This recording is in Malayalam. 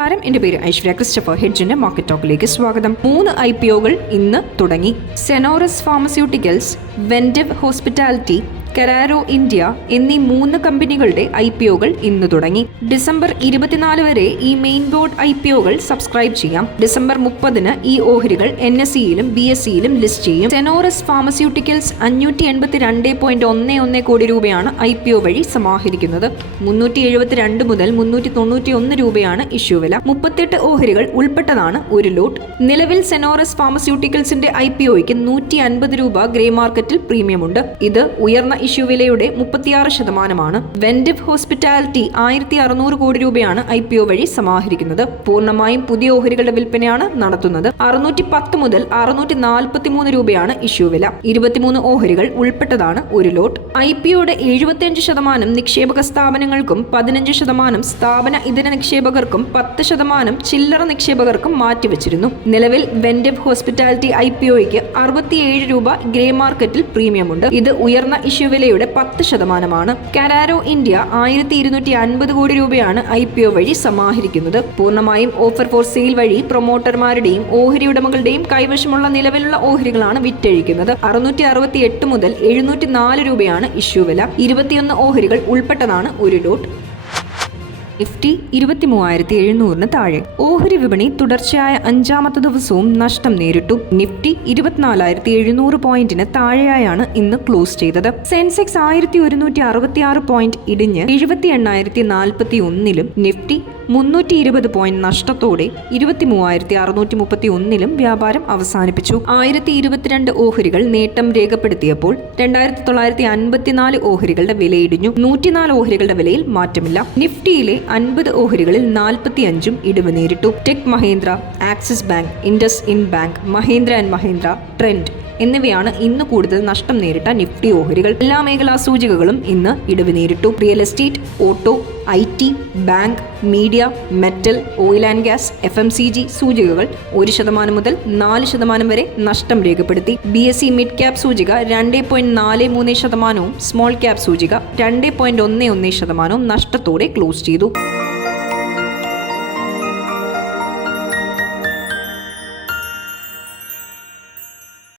നമസ്കാരം. എന്റെ പേര് ഐശ്വര്യ ക്രിസ്റ്റഫർ ഹെഡ്ജിന്റെ മാർക്കറ്റ് ടോക്കിലേക്ക് സ്വാഗതം. മൂന്ന് ഐ പി ഒകൾ ഇന്ന് തുടങ്ങി. Senores pharmaceuticals Ventive hospitality Carraro India എന്നീ മൂന്ന് കമ്പനികളുടെ ഐ പി ഒകൾ ഇന്ന് തുടങ്ങി. ഡിസംബർ ഇരുപത്തിനാല് വരെ ഈ മെയിൻ ബോർഡ് ഐ പി ഒകൾ സബ്സ്ക്രൈബ് ചെയ്യാം. ഡിസംബർ മുപ്പതിന് ഈ ഓഹരികൾ എൻ എസ് സിയിലും ബി എസ് സിയിലും ലിസ്റ്റ് ചെയ്യും. സെനോറസ് ഫാർമസ്യൂട്ടിക്കൽസ് അഞ്ഞൂറ്റി എൺപത്തി രണ്ട് പോയിന്റ് ഒന്ന് ഒന്ന് കോടി രൂപയാണ് ഐ പി ഒ വഴി സമാഹരിക്കുന്നത്. മുന്നൂറ്റി എഴുപത്തിരണ്ട് മുതൽ മുന്നൂറ്റി തൊണ്ണൂറ്റി ഒന്ന് രൂപയാണ് ഇഷ്യൂ വില. മുപ്പത്തെട്ട് ഓഹരികൾ ഉൾപ്പെട്ടതാണ് ഒരു ലോട്ട്. നിലവിൽ സെനോറസ് ഫാർമസ്യൂട്ടിക്കൽസിന്റെ ഐ പി ഒയ്ക്ക് നൂറ്റി അൻപത് രൂപ ഗ്രേ മാർക്കറ്റിൽ പ്രീമിയം ഉണ്ട് ഇത് ഉയർന്ന ഇഷ്യൂ വിലയുടെ മുപ്പത്തിയാറ് ശതമാനമാണ് വെൻഡിവ് ഹോസ്പിറ്റാലിറ്റി ആയിരത്തി അറുന്നൂറ് കോടി രൂപയാണ് ഐ പി ഒ വഴി സമാഹരിക്കുന്നത്. പൂർണമായും പുതിയ ഓഹരികളുടെ വിൽപ്പനയാണ് നടത്തുന്നത്. അറുന്നൂറ്റി പത്ത് മുതൽ അറുന്നൂറ്റി നാൽപ്പത്തി മൂന്ന് രൂപയാണ് ഇഷ്യൂ വില. ഇരുപത്തിമൂന്ന് ഓഹരികൾ ഉൾപ്പെട്ടതാണ് ഒരു ലോട്ട്. ഐ പി ഒയുടെ എഴുപത്തിയഞ്ച് ശതമാനം നിക്ഷേപക സ്ഥാപനങ്ങൾക്കും പതിനഞ്ച് ശതമാനം സ്ഥാപന ഇതര നിക്ഷേപകർക്കും പത്ത് ശതമാനം ചില്ലറ നിക്ഷേപകർക്കും മാറ്റിവെച്ചിരുന്നു. നിലവിൽ വെൻഡെവ് ഹോസ്പിറ്റാലിറ്റി ഐ പി ഒയ്ക്ക് അറുപത്തിയേഴ് രൂപ ഗ്രേ മാർക്കറ്റിൽ പ്രീമിയം ഉണ്ട് ഇത് ഉയർന്ന ഇഷ്യൂ വിലയുടെ പത്ത് ശതമാനമാണ്. കരാരോ ഇന്ത്യ ആയിരത്തി ഇരുന്നൂറ്റി അൻപത് കോടി രൂപയാണ് ഐ പി ഒ വഴി സമാഹരിക്കുന്നത്. പൂർണമായും ഓഫർ ഫോർ സെയിൽ വഴി പ്രൊമോട്ടർമാരുടെയും ഓഹരി ഉടമകളുടെയും കൈവശമുള്ള നിലവിലുള്ള ഓഹരികളാണ് വിറ്റഴിക്കുന്നത്. അറുന്നൂറ്റി അറുപത്തി എട്ട് മുതൽ എഴുന്നൂറ്റി നാല് രൂപയാണ് ഇഷ്യൂ വില. ഇരുപത്തിയൊന്ന് ഓഹരികൾ ഉൾപ്പെട്ടതാണ് ഒരു ലോട്ട് നിഫ്റ്റി ഇരുപത്തി മൂവായിരത്തി എഴുന്നൂറിന് താഴെ. ഓഹരി വിപണി തുടർച്ചയായ അഞ്ചാമത്തെ ദിവസവും നഷ്ടം നേരിട്ടു. നിഫ്റ്റി ഇരുപത്തിനാലായിരത്തി എഴുന്നൂറ് പോയിന്റിന് താഴെയായാണ് ഇന്ന് ക്ലോസ് ചെയ്തത്. സെൻസെക്സ് ആയിരത്തി ഒരുന്നൂറ്റി അറുപത്തി ആറ് പോയിന്റ് ഇടിഞ്ഞ് എഴുപത്തി എണ്ണായിരത്തി നാൽപ്പത്തി ഒന്നിലും നിഫ്റ്റി മുന്നൂറ്റി ഇരുപത് പോയിന്റ് നഷ്ടത്തോടെ ഇരുപത്തി മൂവായിരത്തി അറുന്നൂറ്റി മുപ്പത്തി ഒന്നിലും വ്യാപാരം അവസാനിപ്പിച്ചു. ആയിരത്തി ഇരുപത്തിരണ്ട് ഓഹരികൾ നേട്ടം രേഖപ്പെടുത്തിയപ്പോൾ രണ്ടായിരത്തി തൊള്ളായിരത്തി അൻപത്തിനാല് ഓഹരികളുടെ വിലയിടിഞ്ഞു. നൂറ്റിനാല് ഓഹരികളുടെ വിലയിൽ മാറ്റമില്ല. നിഫ്റ്റിയിലെ അൻപത് ഓഹരികളിൽ നാൽപ്പത്തി അഞ്ചും ഇടിവ് നേരിട്ടു. Tech Mahindra Axis Bank IndusInd Bank Mahindra and Mahindra Trent എന്നിവയാണ് ഇന്ന് കൂടുതൽ നഷ്ടം നേരിട്ട നിഫ്റ്റി ഓഹരികൾ. എല്ലാ മേഖലാ സൂചികകളും ഇന്ന് ഇടിവ് നേരിട്ടു. Real estate auto I T bank media metal oil and gas F M C G സൂചികകൾ ഒരു ശതമാനം മുതൽ നാല് ശതമാനം വരെ നഷ്ടം രേഖപ്പെടുത്തി. B S E mid cap സൂചിക രണ്ട് പോയിന്റ് നാല് മൂന്ന് ശതമാനവും സ്മോൾ ക്യാപ് സൂചിക രണ്ട് പോയിന്റ് ഒന്ന് ഒന്ന് ശതമാനവും നഷ്ടത്തോടെ ക്ലോസ് ചെയ്തു.